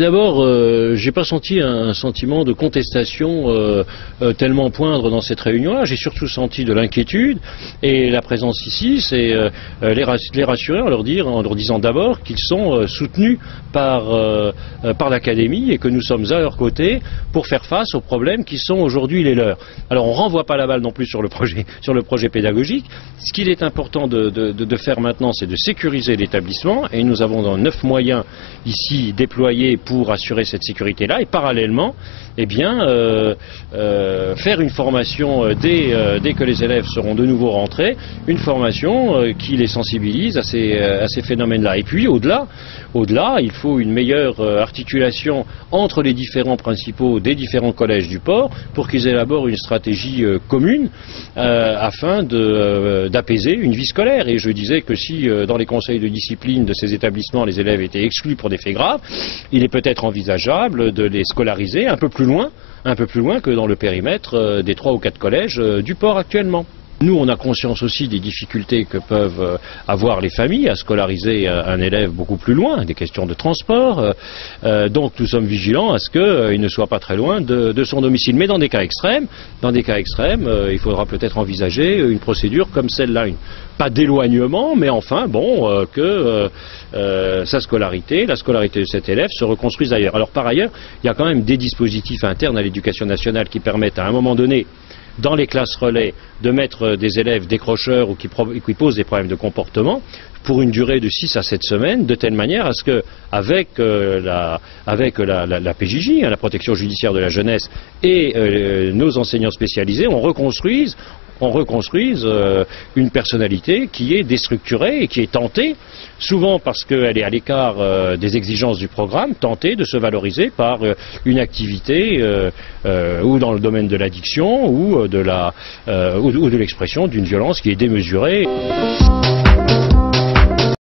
D'abord, j'ai pas senti un sentiment de contestation tellement poindre dans cette réunion-là. J'ai surtout senti de l'inquiétude et la présence ici, c'est les rassurer en leur disant d'abord qu'ils sont soutenus par l'Académie et que nous sommes à leur côté pour faire face aux problèmes qui sont aujourd'hui les leurs. Alors on renvoie pas la balle non plus sur le projet pédagogique. Ce qu'il est important de faire maintenant, c'est de sécuriser l'établissement et nous avons 9 moyens ici déployés pour assurer cette sécurité-là et parallèlement, eh bien, faire une formation dès que les élèves seront de nouveau rentrés, une formation qui les sensibilise à ces phénomènes-là. Et puis au-delà, il faut une meilleure articulation entre les différents principaux des différents collèges du port pour qu'ils élaborent une stratégie commune afin d'apaiser une vie scolaire. Et je disais que si dans les conseils de discipline de ces établissements les élèves étaient exclus pour des faits graves, il est peut-être envisageable de les scolariser un peu plus loin que dans le périmètre des 3 ou 4 collèges du port actuellement. Nous, on a conscience aussi des difficultés que peuvent avoir les familles à scolariser un élève beaucoup plus loin, des questions de transport. Donc nous sommes vigilants à ce qu'il ne soit pas très loin de son domicile. Mais dans des cas extrêmes, il faudra peut-être envisager une procédure comme celle-là. Pas d'éloignement, mais enfin, bon, que la scolarité de cet élève se reconstruise ailleurs. Alors par ailleurs, il y a quand même des dispositifs internes à l'éducation nationale qui permettent à un moment donné, dans les classes relais, de mettre des élèves décrocheurs ou qui posent des problèmes de comportement pour une durée de 6 à 7 semaines, de telle manière à ce que, avec la PJJ, la protection judiciaire de la jeunesse, et nos enseignants spécialisés, on reconstruise une personnalité qui est déstructurée et qui est tentée, souvent parce qu'elle est à l'écart des exigences du programme, tentée de se valoriser par une activité ou dans le domaine de l'addiction ou de l'expression d'une violence qui est démesurée.